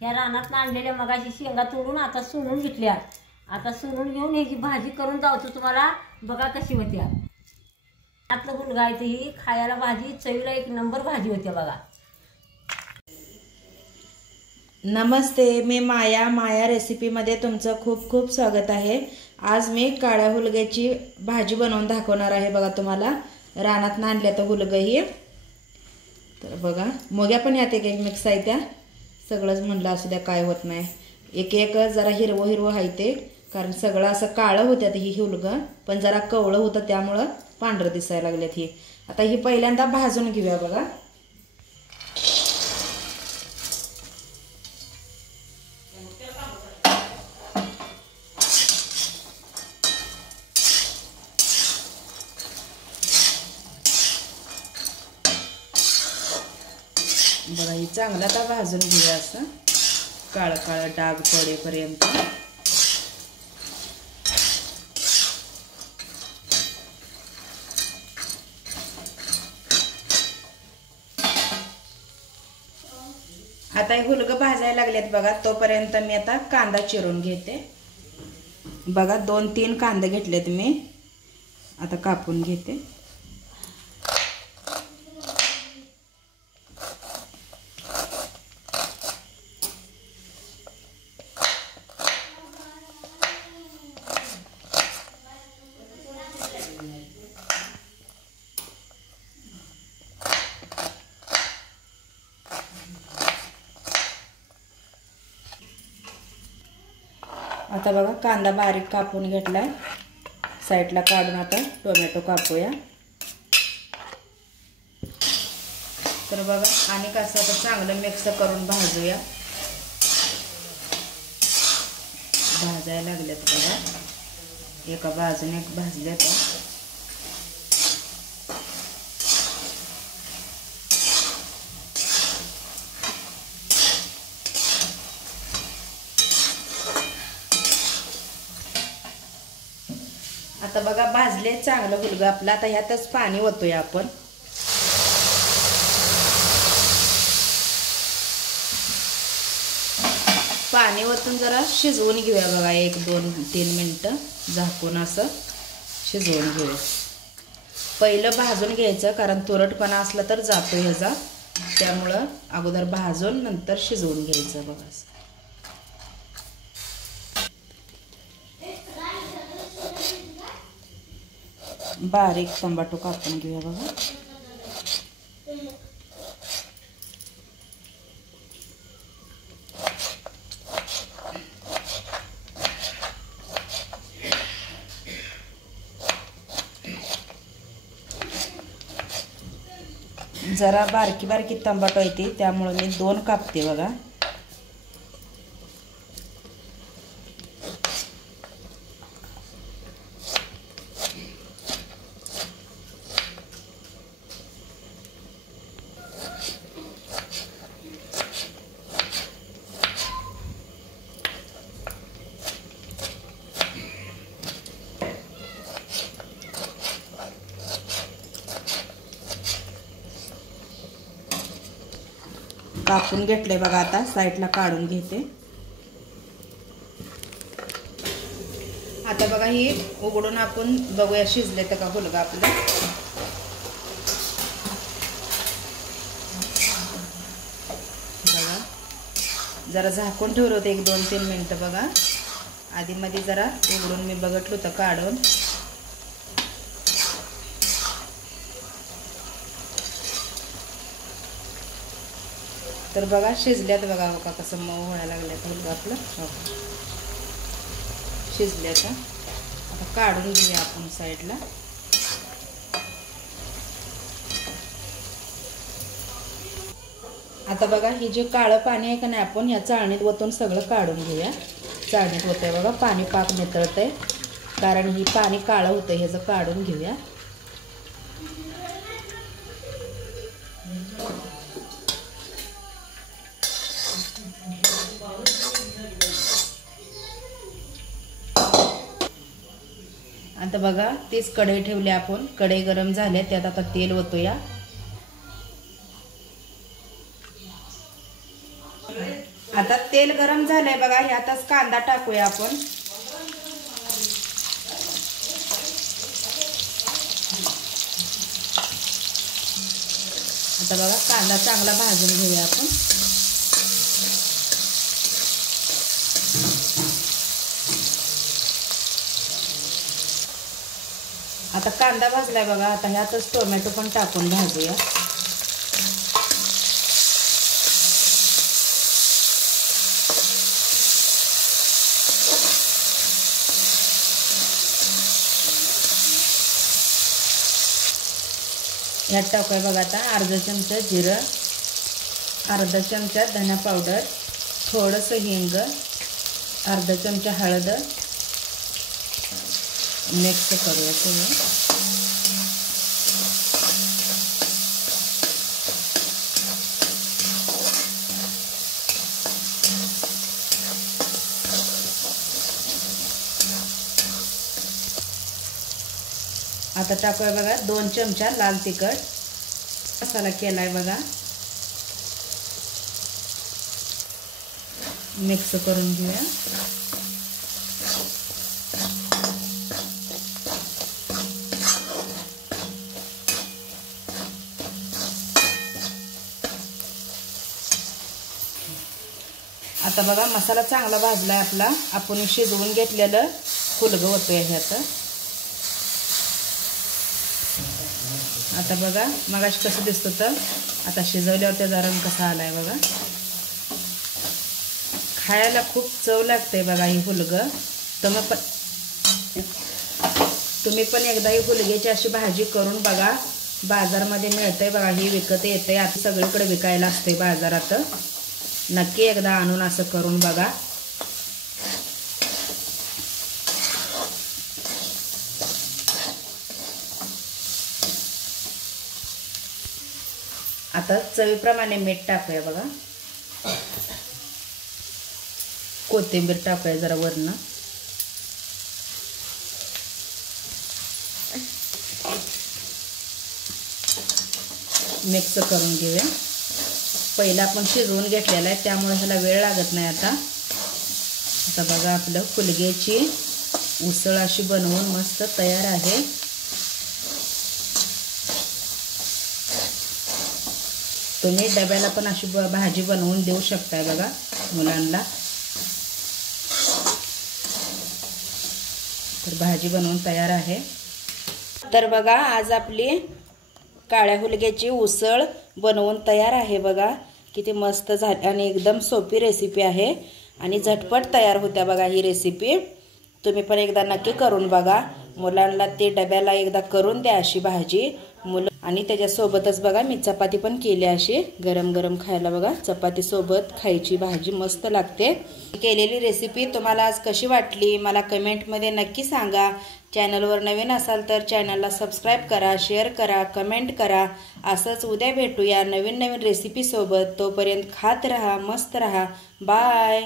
ह्या रानात आणलेल्या मगाची शेंगा तोडून आता सोलून घेतल्या। आता सोलून घेऊन ह्याची भाजी करून जावतो तुम्हाला, बघा कशी होत्या। आतलं गुलगायचं ही खायला भाजी चवीला एक नंबर भाजी होत्या बघा। नमस्ते, मी माया रेसिपीमध्ये तुमचं खूप खूप स्वागत आहे। आज मी काळ्या हुलग्याची भाजी बनवून दाखवणार आहे बघा तुम्हाला। रानात आणल्या तर हुलगं ही, तर बघा मोग्या पण यात एक मिक्स आहे त्या, सगळंच म्हणलं असू द्या काय होत नाही। एक एक जरा हिरवं आहे ते, कारण सगळं असं काळं होत्यात ही हुलगं, पण जरा कवळं होतं त्यामुळं पांढरं दिसायला लागल्यात ही। आता ही पहिल्यांदा भाजून घेऊया बघा। बघा ही चांगलं आता भाजून घेऊया, असं काळं काळं डाग पडेपर्यंत। आता हे हुलगं भाजायला लागलेत बघा, तोपर्यंत मी आता कांदा चिरून घेते। बघा 2-3 कांदे घेतलेत मी, आता कापून घेते। आता बघा कांदा बारीक कापून घेतलाय, साईडला काढून आता टोमॅटो कापूया। तर बघा आणि कसं आता चांगलं मिक्स करून भाजूया। भाजायला लागलेत बघा, एका बाजूने एक भाजलेत। आता बघा भाजले चांगलं हुलगं आपलं, आता ह्यातच पाणी ओतूया आपण। पाणी ओतून जरा शिजवून घेऊया बघा, 1-2-3 मिनिटं झाकून असं शिजवून घेऊया। पहिलं भाजून घ्यायचं, कारण तुरटपणा असला तर जातो ह्याचा, त्यामुळं अगोदर भाजून नंतर शिजवून घ्यायचं बघा। बारीक टोमॅटो कापून घेऊया बघा। जरा बारकी टोमॅटो येते त्यामुळे मी 2 कापते बघा। कापून घेतले बघा, आता साईडला काढून घेते। आता बघा ही उघडून आपण बघूया शिजले तर का हुलगा आपलं। बघा जरा झाकून ठेवलं होतं 1-2-3 मिनिटं बघा, आधी मध्ये जरा उघडून मी बघितलं होतं काढून। तर बघा शिजल्यात बघा, बघा कसं मऊ व्हायला लागल्यात हुलगा आपलं, शिजल्यात। आता काढून घेऊया आपण साईडला। आता बघा ही जे काळं पाणी आहे का नाही, आपण या चाळणीत ओतून सगळं काढून घेऊया। चाळणीत होतंय बघा, पाणी पाक नितळतंय, कारण ही पाणी काळं होतं, ह्याचं काढून घेऊया। आता बघा तीच कढई ठेवली आपण, कढई गरम झाली, त्यात आता तेल ओतूया। आता तेल गरम झालंय बघा, ह्यातच कांदा टाकूया आपण. आता बघा कांदा चांगला भाजून घेऊया आपण. आता कांदा भाजलाय बघा, आता ह्यातच टोमॅटो पण टाकून भाजूया. यात टाकूया बघा आता अर्धा चमचा जिरं, अर्धा चमचा धना पावडर, थोडंसं हिंग, अर्धा चमचा हळद. मिक्स करूया सगळं. आता टाकूया बघा 2 चमचा लाल तिखट. मसाला केलाय बघा, मिक्स करून घेऊया. आता बघा मसाला चांगला भाजलाय आपला. आपण शिजवून घेतलेलं हुलगं होतंय ह्यात. आता बघा मगाशी कसं दिसत होतं, आता शिजवल्यावर त्याचा रंग कसा आलाय बघा. खायला खूप चव लागते बघा ही हुलगं. तुम्ही पण एकदा ही हुलग्याची अशी भाजी करून बघा. बाजारमध्ये मिळतंय बघा, ही विकत येते. आता सगळीकडे विकायला असते बाजारात. नक्की एकदा आणून असं करून बघा. आता चवीप्रमाणे मीठ टाकूया बघा. कोथिंबीर टाकूया जरा वरनं. मिक्स करून घेऊया. पहिला आपण शिजवून घेतलेला आहे त्यामुळे ह्याला वेळ लागत नाही. आता बघा आपलं हुलग्याची उसळ अशी बनवून मस्त तयार आहे. तुम्ही डब्याला पण अशी भाजी बनवून देऊ शकताय बघा मुलांना. तर भाजी बनवून तयार आहे. तर बघा आज आपली काळ्या हुलग्याची उसळ बनवून तयार आहे बघा. किती मस्त झाली आणि एकदम सोपी रेसिपी आहे आणि झटपट तयार होत्या बघा ही रेसिपी. तुम्ही पण एकदा नक्की करून बघा. मुलांना ते डब्याला एकदा करून द्या अशी भाजी. आणि त्याच्यासोबतच बघा मी चपाती पण केली अशी गरम गरम खायला बघा. चपाती सोबत खायची भाजी मस्त लागते. केलेली रेसिपी तुम्हाला आज कशी वाटली मला कमेंटमध्ये नक्की सांगा. चॅनलवर नवीन असाल तर चॅनलला सबस्क्राईब करा, शेअर करा, कमेंट करा. असंच उद्या भेटूया नवीन नवीन रेसिपी सोबत. तोपर्यंत खात रहा, मस्त रहा. बाय.